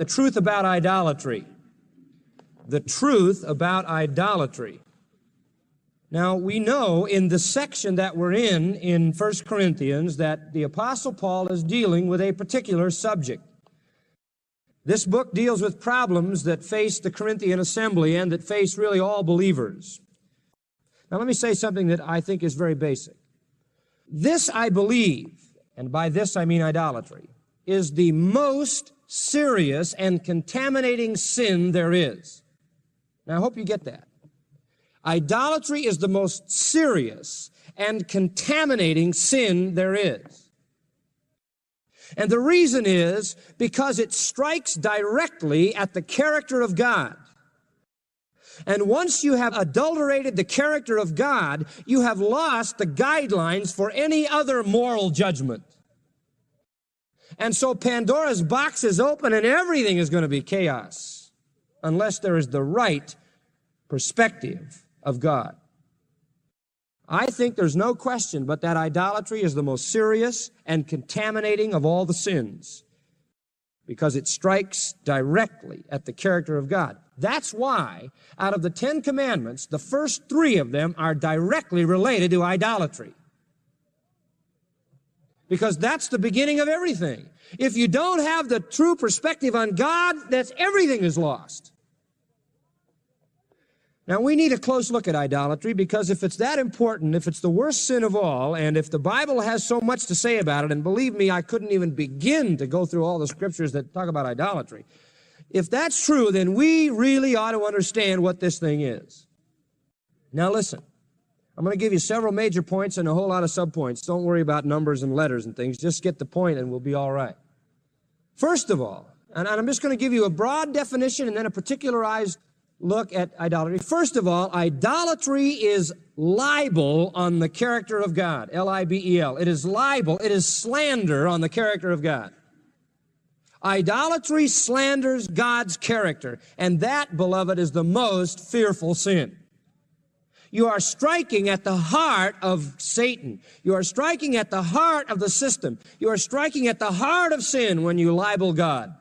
the truth about idolatry. The truth about idolatry. Now, we know in the section that we're in 1 Corinthians, that the Apostle Paul is dealing with a particular subject. This book deals with problems that face the Corinthian assembly and that face really all believers. Now, let me say something that I think is very basic. This, I believe, and by this I mean idolatry, is the most serious and contaminating sin there is. Now, I hope you get that. Idolatry is the most serious and contaminating sin there is. And the reason is because it strikes directly at the character of God. And once you have adulterated the character of God, you have lost the guidelines for any other moral judgment. And so Pandora's box is open and everything is going to be chaos unless there is the right perspective of God. I think there's no question but that idolatry is the most serious and contaminating of all the sins because it strikes directly at the character of God. That's why, out of the 10 commandments, the first 3 of them are directly related to idolatry. Because that's the beginning of everything. If you don't have the true perspective on God, that's everything is lost. Now, we need a close look at idolatry because if it's that important, if it's the worst sin of all, and if the Bible has so much to say about it, and believe me, I couldn't even begin to go through all the scriptures that talk about idolatry. If that's true, then we really ought to understand what this thing is. Now, listen. I'm going to give you several major points and a whole lot of subpoints. Don't worry about numbers and letters and things. Just get the point and we'll be all right. First of all, and I'm just going to give you a broad definition and then a particularized look at idolatry. First of all, idolatry is libel on the character of God. L-I-B-E-L. It is libel. It is slander on the character of God. Idolatry slanders God's character. And that, beloved, is the most fearful sin. You are striking at the heart of Satan. You are striking at the heart of the system. You are striking at the heart of sin when you libel God.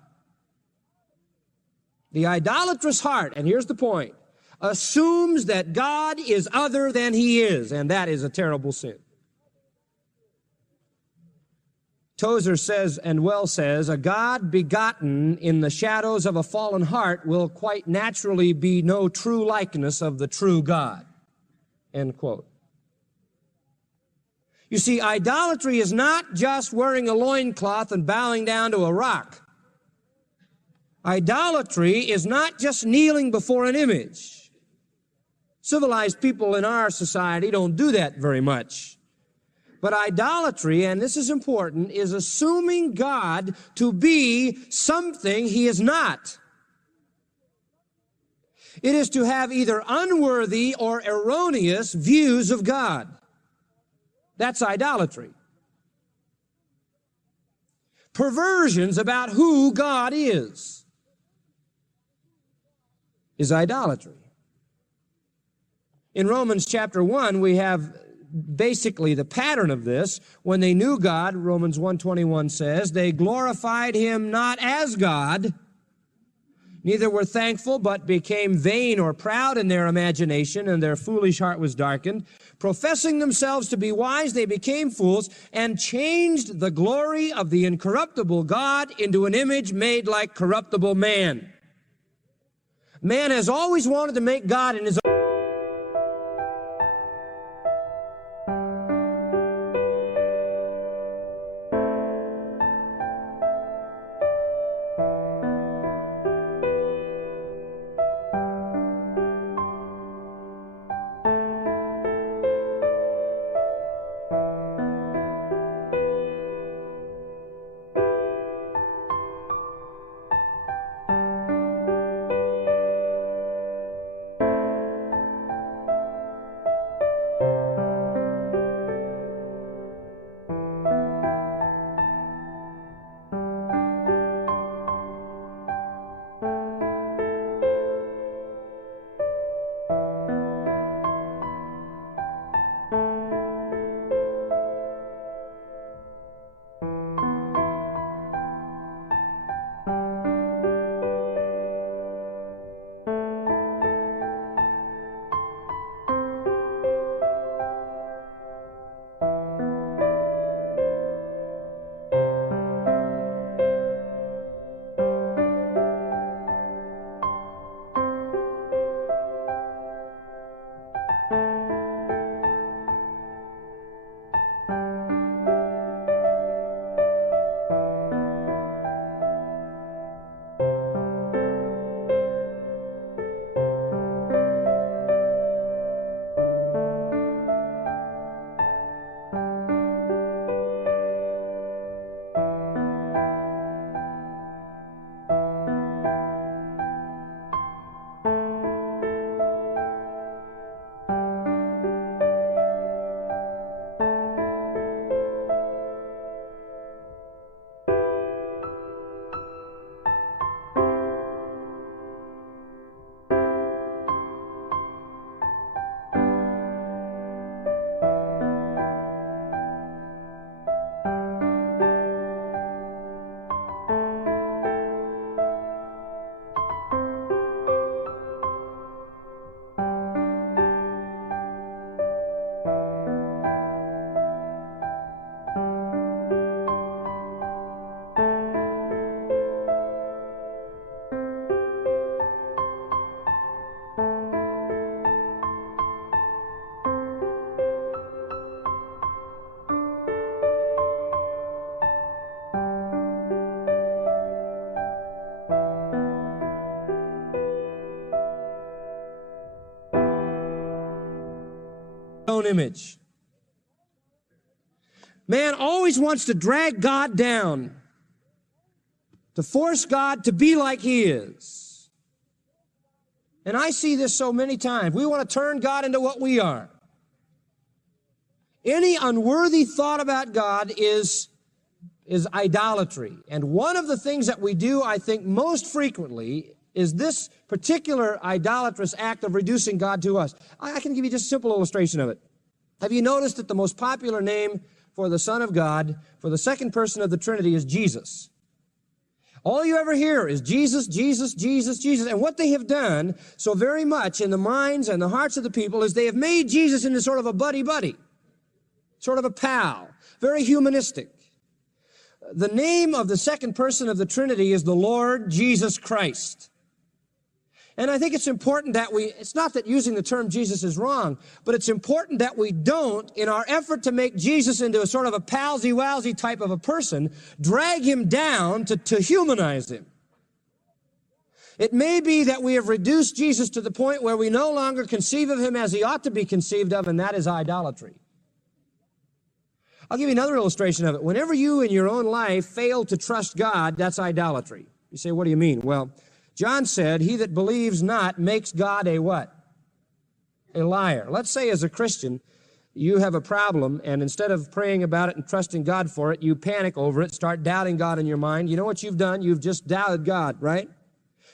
The idolatrous heart, and here's the point, assumes that God is other than He is, and that is a terrible sin. Tozer says, and well says, a God begotten in the shadows of a fallen heart will quite naturally be no true likeness of the true God. End quote. You see, idolatry is not just wearing a loincloth and bowing down to a rock. Idolatry is not just kneeling before an image. Civilized people in our society don't do that very much. But idolatry, and this is important, is assuming God to be something He is not. It is to have either unworthy or erroneous views of God. That's idolatry. Perversions about who God is idolatry. In Romans chapter 1, we have basically the pattern of this. When they knew God, Romans 1:21 says, they glorified Him not as God, neither were thankful, but became vain or proud in their imagination, and their foolish heart was darkened. Professing themselves to be wise, they became fools, and changed the glory of the incorruptible God into an image made like corruptible man. Man has always wanted to make God in his own. image. Man always wants to drag God down, to force God to be like He is. And I see this so many times. We want to turn God into what we are. Any unworthy thought about God is idolatry. And one of the things that we do, I think, most frequently is this particular idolatrous act of reducing God to us. I can give you just a simple illustration of it. Have you noticed that the most popular name for the Son of God, for the second person of the Trinity, is Jesus? All you ever hear is Jesus, Jesus, Jesus, Jesus. And what they have done so very much in the minds and the hearts of the people is they have made Jesus into sort of a buddy-buddy, sort of a pal, very humanistic. The name of the second person of the Trinity is the Lord Jesus Christ. And I think it's important that it's not that using the term Jesus is wrong, but it's important that we don't, in our effort to make Jesus into a sort of a palsy-walsy type of a person, drag him down to humanize him. It may be that we have reduced Jesus to the point where we no longer conceive of him as he ought to be conceived of, and that is idolatry. I'll give you another illustration of it. Whenever you in your own life fail to trust God, that's idolatry. You say, what do you mean? Well, John said, he that believes not makes God a what? A liar. Let's say as a Christian, you have a problem, and instead of praying about it and trusting God for it, you panic over it, start doubting God in your mind. You know what you've done? You've just doubted God, right?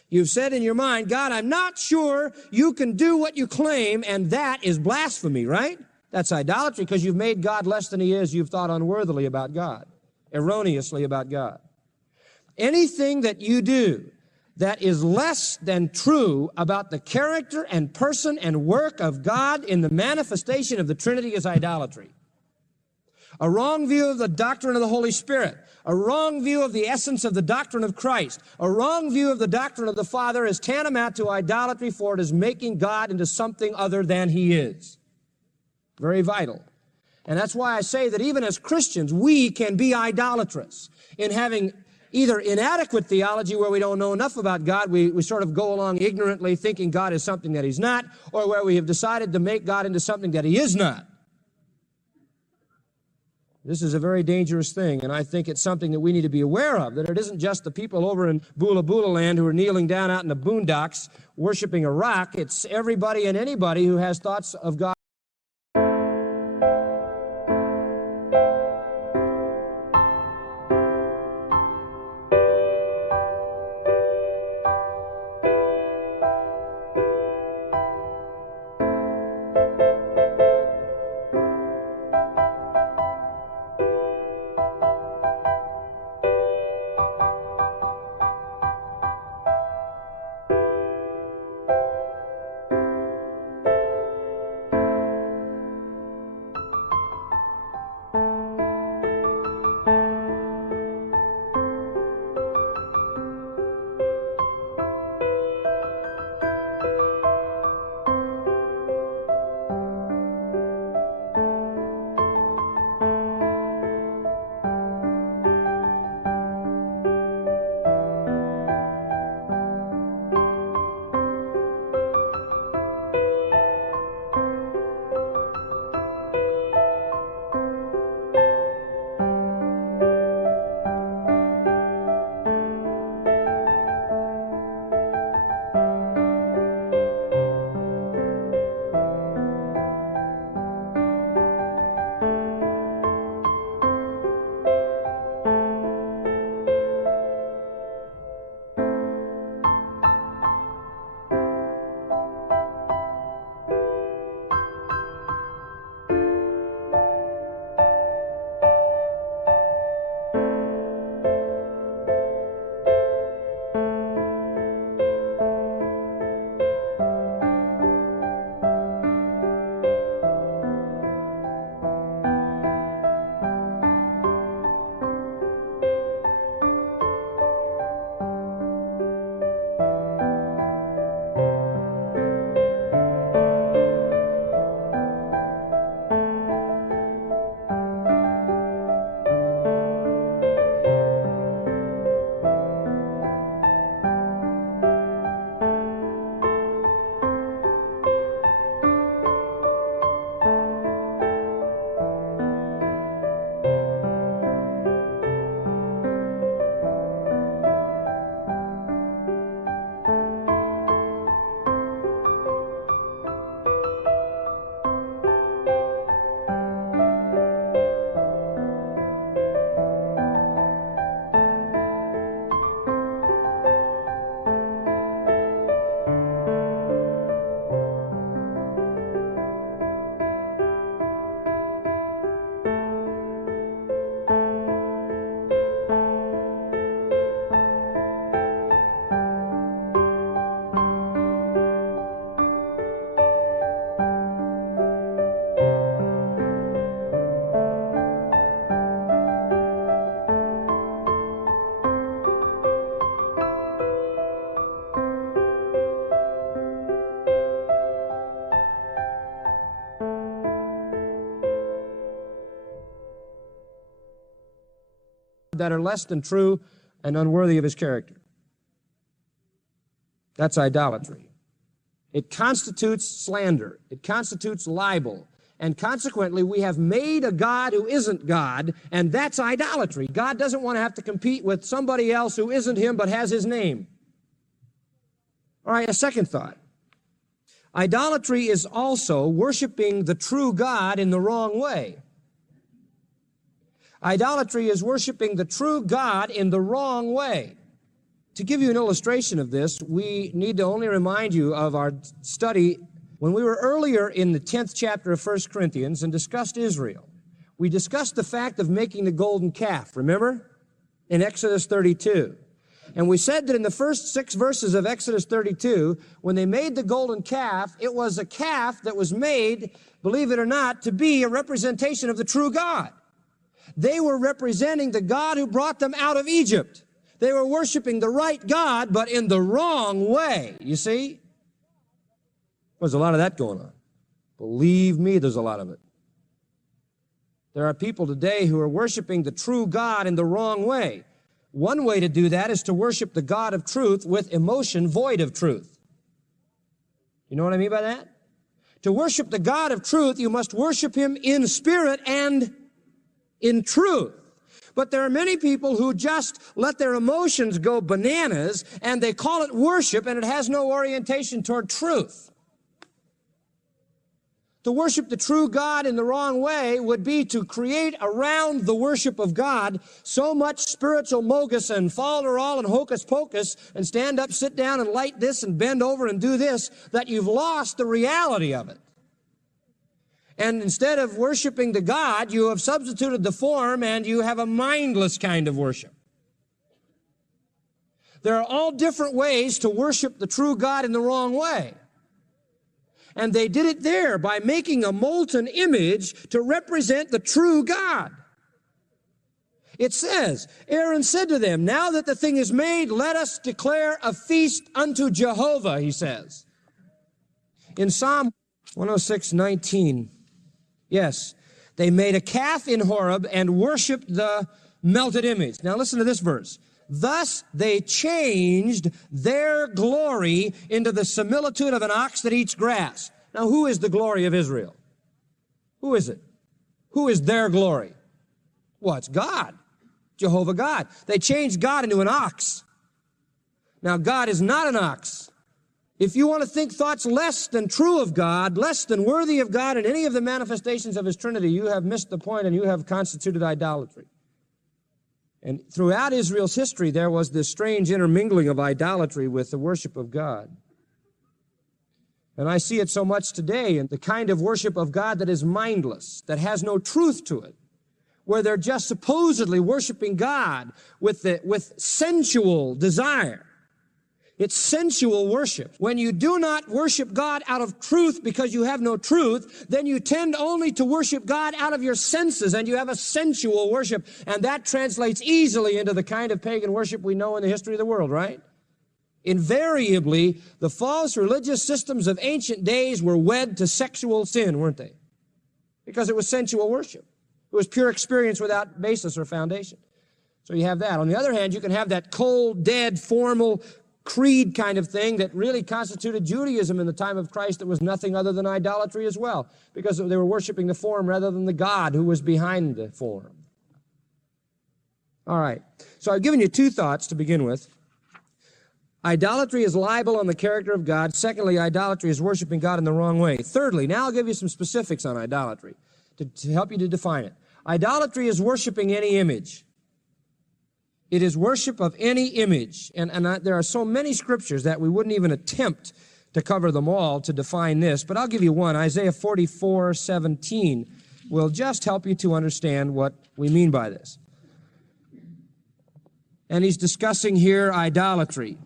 You've said in your mind, God, I'm not sure you can do what you claim, and that is blasphemy, right? That's idolatry because you've made God less than he is. You've thought unworthily about God, erroneously about God. Anything that you do that is less than true about the character and person and work of God in the manifestation of the Trinity is idolatry. A wrong view of the doctrine of the Holy Spirit, a wrong view of the essence of the doctrine of Christ, a wrong view of the doctrine of the Father is tantamount to idolatry, for it is making God into something other than he is. Very vital. And that's why I say that even as Christians, we can be idolatrous in having either inadequate theology where we don't know enough about God, we sort of go along ignorantly thinking God is something that he's not, or where we have decided to make God into something that he is not. This is a very dangerous thing, and I think it's something that we need to be aware of, that it isn't just the people over in Bula Bula land who are kneeling down out in the boondocks worshiping a rock. It's everybody and anybody who has thoughts of God. that are less than true and unworthy of his character. That's idolatry. It constitutes slander. It constitutes libel. And consequently, we have made a God who isn't God, and that's idolatry. God doesn't want to have to compete with somebody else who isn't him but has his name. All right, a second thought. Idolatry is also worshiping the true God in the wrong way. Idolatry is worshiping the true God in the wrong way. To give you an illustration of this, we need to only remind you of our study when we were earlier in the 10th chapter of 1 Corinthians and discussed Israel. We discussed the fact of making the golden calf, remember? In Exodus 32. And we said that in the first 6 verses of Exodus 32, when they made the golden calf, it was a calf that was made, believe it or not, to be a representation of the true God. They were representing the God who brought them out of Egypt. They were worshiping the right God, but in the wrong way, you see? There's a lot of that going on. Believe me, there's a lot of it. There are people today who are worshiping the true God in the wrong way. One way to do that is to worship the God of truth with emotion void of truth. You know what I mean by that? To worship the God of truth, you must worship him in spirit and in truth. But there are many people who just let their emotions go bananas, and they call it worship, and it has no orientation toward truth. To worship the true God in the wrong way would be to create around the worship of God so much spiritual mogus and falderall and hocus pocus and stand up, sit down, and light this and bend over and do this that you've lost the reality of it. And instead of worshiping the God, you have substituted the form and you have a mindless kind of worship. There are all different ways to worship the true God in the wrong way. And they did it there by making a molten image to represent the true God. It says, Aaron said to them, now that the thing is made, let us declare a feast unto Jehovah, he says. In Psalm 106:19, yes, they made a calf in Horeb and worshiped the melted image. Now listen to this verse. Thus they changed their glory into the similitude of an ox that eats grass. Now, who is the glory of Israel? Who is it? Who is their glory? Well, it's God, Jehovah God. They changed God into an ox. Now, God is not an ox. If you want to think thoughts less than true of God, less than worthy of God in any of the manifestations of his Trinity, you have missed the point and you have constituted idolatry. And throughout Israel's history, there was this strange intermingling of idolatry with the worship of God. And I see it so much today in the kind of worship of God that is mindless, that has no truth to it, where they're just supposedly worshiping God with sensual desire. It's sensual worship. When you do not worship God out of truth because you have no truth, then you tend only to worship God out of your senses, and you have a sensual worship, and that translates easily into the kind of pagan worship we know in the history of the world, right? Invariably, the false religious systems of ancient days were wed to sexual sin, weren't they? Because it was sensual worship. It was pure experience without basis or foundation. So you have that. On the other hand, you can have that cold, dead, formal creed kind of thing that really constituted Judaism in the time of Christ that was nothing other than idolatry as well, because they were worshiping the form rather than the God who was behind the form. All right. So I've given you two thoughts to begin with. Idolatry is libel on the character of God. Secondly, idolatry is worshiping God in the wrong way. Thirdly, now I'll give you some specifics on idolatry to help you to define it. Idolatry is worshiping any image. It is worship of any image. And there are so many scriptures that we wouldn't even attempt to cover them all to define this. But I'll give you one. Isaiah 44:17 will just help you to understand what we mean by this. And he's discussing here idolatry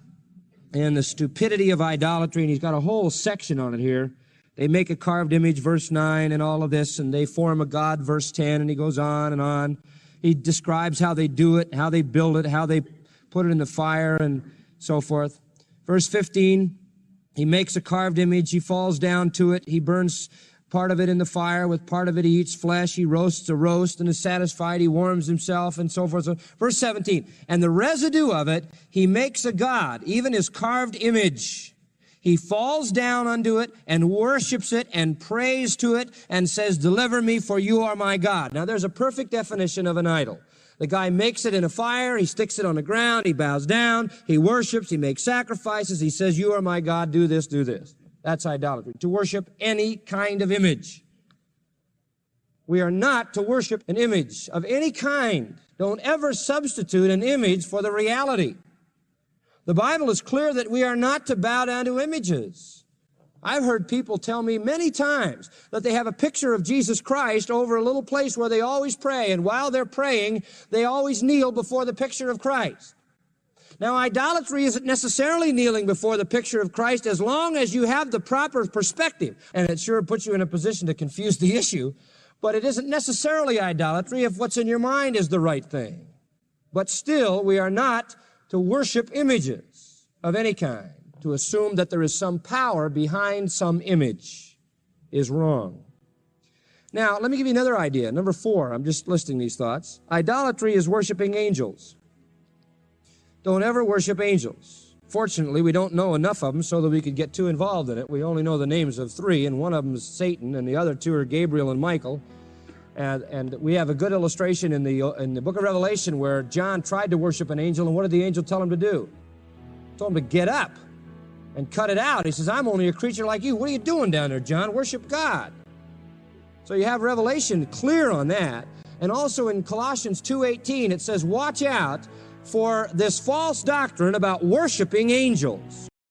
and the stupidity of idolatry. And he's got a whole section on it here. They make a carved image, verse 9, and all of this. And they form a god, verse 10. And he goes on and on. He describes how they do it, how they build it, how they put it in the fire, and so forth. Verse 15, he makes a carved image. He falls down to it. He burns part of it in the fire, with part of it he eats flesh, he roasts a roast and is satisfied, he warms himself, and so forth. So, verse 17, and the residue of it he makes a god, even his carved image. He falls down unto it and worships it and prays to it and says, deliver me, for you are my God. Now there's a perfect definition of an idol. The guy makes it in a fire, he sticks it on the ground, he bows down, he worships, he makes sacrifices, he says, you are my God, do this, do this. That's idolatry, to worship any kind of image. We are not to worship an image of any kind. Don't ever substitute an image for the reality. The Bible is clear that we are not to bow down to images. I've heard people tell me many times that they have a picture of Jesus Christ over a little place where they always pray, and while they're praying, they always kneel before the picture of Christ. Now, idolatry isn't necessarily kneeling before the picture of Christ as long as you have the proper perspective, and it sure puts you in a position to confuse the issue, but it isn't necessarily idolatry if what's in your mind is the right thing. But still, we are not to worship images of any kind. To assume that there is some power behind some image is wrong. Now, let me give you another idea. Number 4, I'm just listing these thoughts. Idolatry is worshiping angels. Don't ever worship angels. Fortunately, we don't know enough of them so that we could get too involved in it. We only know the names of 3, and one of them is Satan, and the other 2 are Gabriel and Michael. And we have a good illustration in the book of Revelation where John tried to worship an angel, and what did the angel tell him to do? He told him to get up and cut it out. He says, I'm only a creature like you. What are you doing down there, John? Worship God. So you have Revelation clear on that. And also in Colossians 2:18, it says, watch out for this false doctrine about worshiping angels.